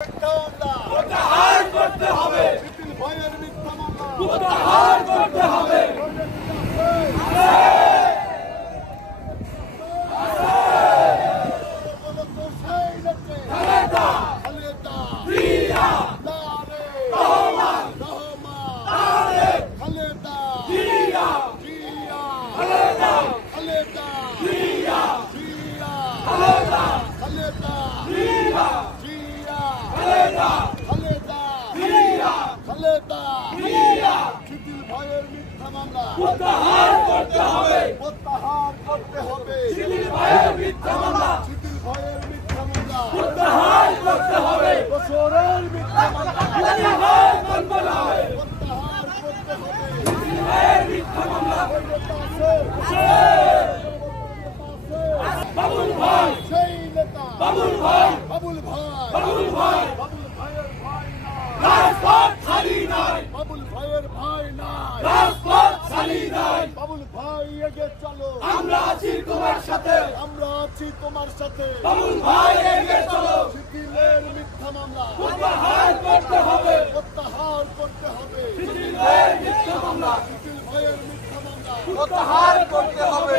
প্রত্যাহার করতে হবে। ভয়ের মিথ্যা মামলা প্রত্যাহার করতে হবে। প্রত্যাহার করতে হবে। প্রত্যাহার করতে হবে। শিথিল ভাইয়ের মিথ্যা মামলা শিথিল ভাইয়ের মিথ্যা মামলা প্রত্যাহার করতে হবে। বছরের মিথ্যা মামলা প্রত্যাহার করতে হবে। প্রত্যাহার করতে হবে। শিথিল ভাইয়ের মিথ্যা মামলা বাবুল ভাই সেই নেতা বাবুল ভাই বাবুল ভাই বাবুল ভাই বাবুল ভাইয়ের ভাই নাই রাজপথ খালি নাই বাবুল ভাইয়ের ভাই নাই রাজপথ খালি নাই বাবুল ভাই এগিয়ে চলো আমরা আছি তোমার সাথে আমরা আছি তোমার সাথে বাবুল ভাই এগিয়ে চলো শিথিলের মিথ্যা মামলা প্রত্যাহার করতে হবে। প্রত্যাহার করতে হবে। শিথিল ভাইয়ের মিথ্যা মামলা শিথিল ভাইয়ের মিথ্যা মামলা প্রত্যাহার করতে হবে।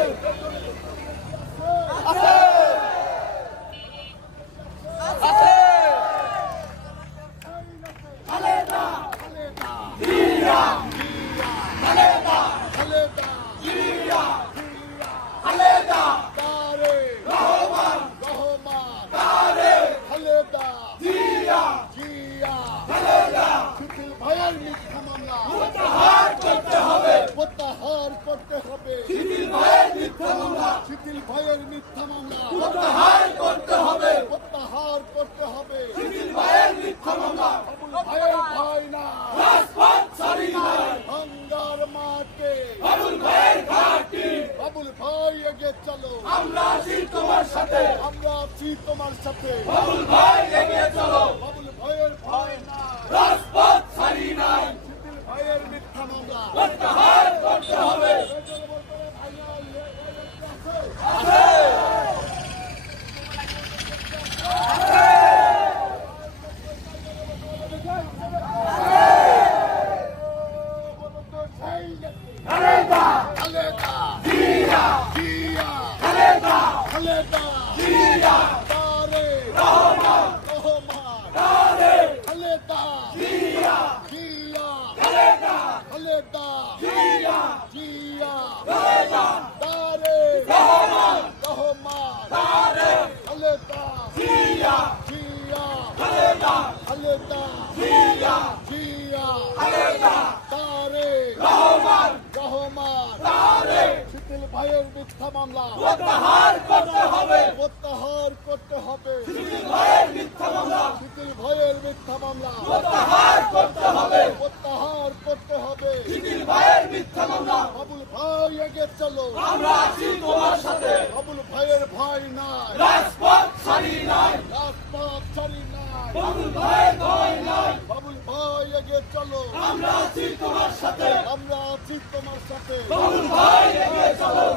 প্রত্যাহার করতে হবে। শিথিল ভাইয়ের মিথ্যা মামলা শিথিল ভাইয়ের মিথ্যা মামলা প্রত্যাহার করতে হবে। প্রত্যাহার করতে হবে। শিথিল ভাইয়ের মিথ্যা মামলা বাবুল ভাইয়ের ভাই না রাজপথ ছাড়ি নাই ভাঙ্গার মাঠে বাবুল ভাইয়ের ঘাটি বাবুল ভাই এগিয়ে চলো আমরা আছি তোমার সাথে আমরা আছি তোমার সাথে বাবুল ভাই এগিয়ে চলো বাবুল ভাইয়ের ভাই না রাজপথ ছাড়ি নাই শিথিল ভাইয়ের মিথ্যা মামলা প্রত্যাহার করতে হবে। শিথিল ভাইয়ের মিথ্যা মামলা প্রত্যাহার করতে হবে। প্রত্যাহার করতে হবে। শিথিল ভাইয়ের মিথ্যা মামলা শিথিল ভাইয়ের মিথ্যা মামলা প্রত্যাহার করতে হবে। প্রত্যাহার করতে হবে। শিথিল ভাইয়ের মিথ্যা মামলা বাবুল ভাই এগিয়ে চলো আমরা আছি তোমার সাথে বাবুল ভাইয়ের ভাই নাই রাজপথ ছাড়ি নাই রাজপথ ছাড়ি নাই বাবুল ভাইয়ের ভাই নাই বাবুল ভাই এগিয়ে চলো আমরা আছি তোমার সাথে আমরা আছি তোমার সাথে বাবুল ভাই এগিয়ে চলো।